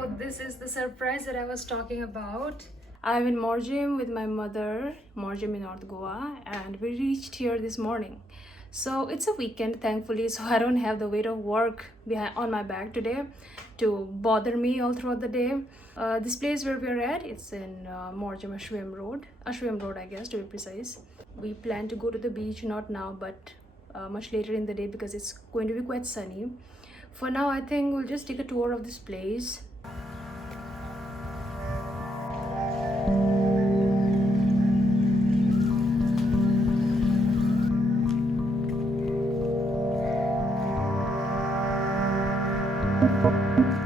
So this is the surprise that I was talking about. I'm in Morjim with my mother, Morjim in North Goa, and we reached here this morning. So it's a weekend, thankfully, so I don't have the weight of work behind on my back today to bother me all throughout the day. This place where we're at, it's in Morjim, Ashwim Road, I guess, to be precise. We plan to go to the beach, not now, but much later in the day because it's going to be quite sunny. For now, I think we'll just take a tour of this place.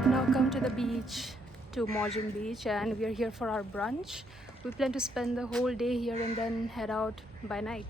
Now come to the beach, to Morjim Beach, and we are here for our brunch. We plan to spend the whole day here and then head out by night.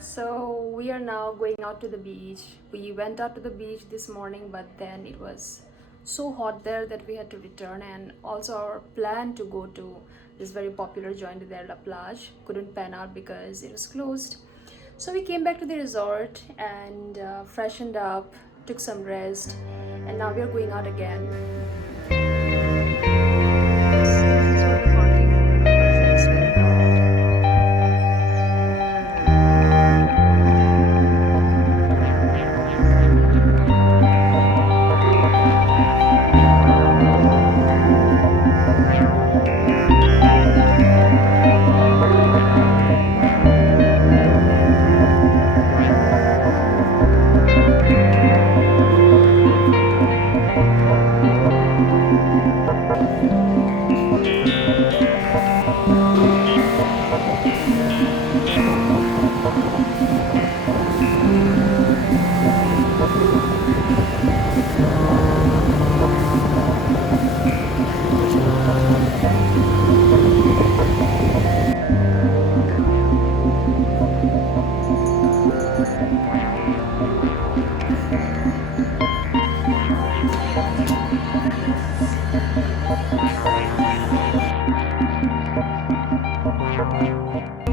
So we are now going out to the beach. We went out to the beach this morning, but then it was so hot there that we had to return, and also our plan to go to this very popular joint there, La Plage, couldn't pan out because it was closed. So we came back to the resort and freshened up, took some rest, and now we are going out again.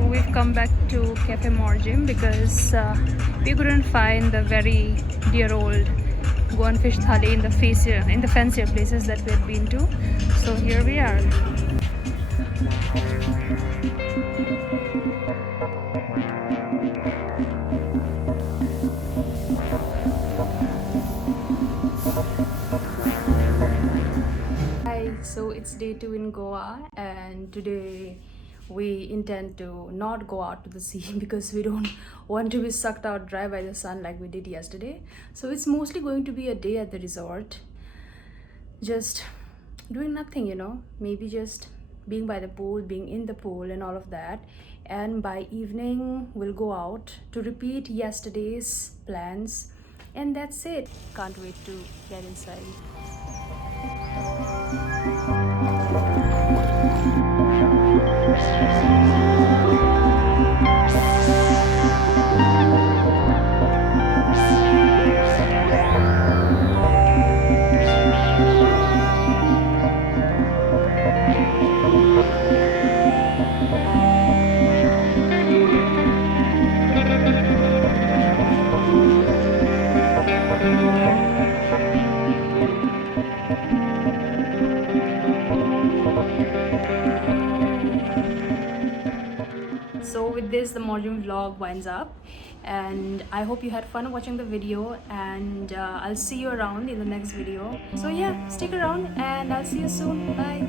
We've come back to Cafe Morjim because we couldn't find the very dear old Goan fish thali in the fancier places that we had been to. So here we are. Hi, so it's day 2 in Goa, and today we intend to not go out to the sea because we don't want to be sucked out dry by the sun like we did yesterday. So it's mostly going to be a day at the resort, just doing nothing, maybe just being by the pool, being in the pool and all of that. And by evening we'll go out to repeat yesterday's plans, and that's it. Can't wait to get inside. So with this, the Morjim vlog winds up, and I hope you had fun watching the video, and I'll see you around in the next video. So yeah, stick around and I'll see you soon. Bye.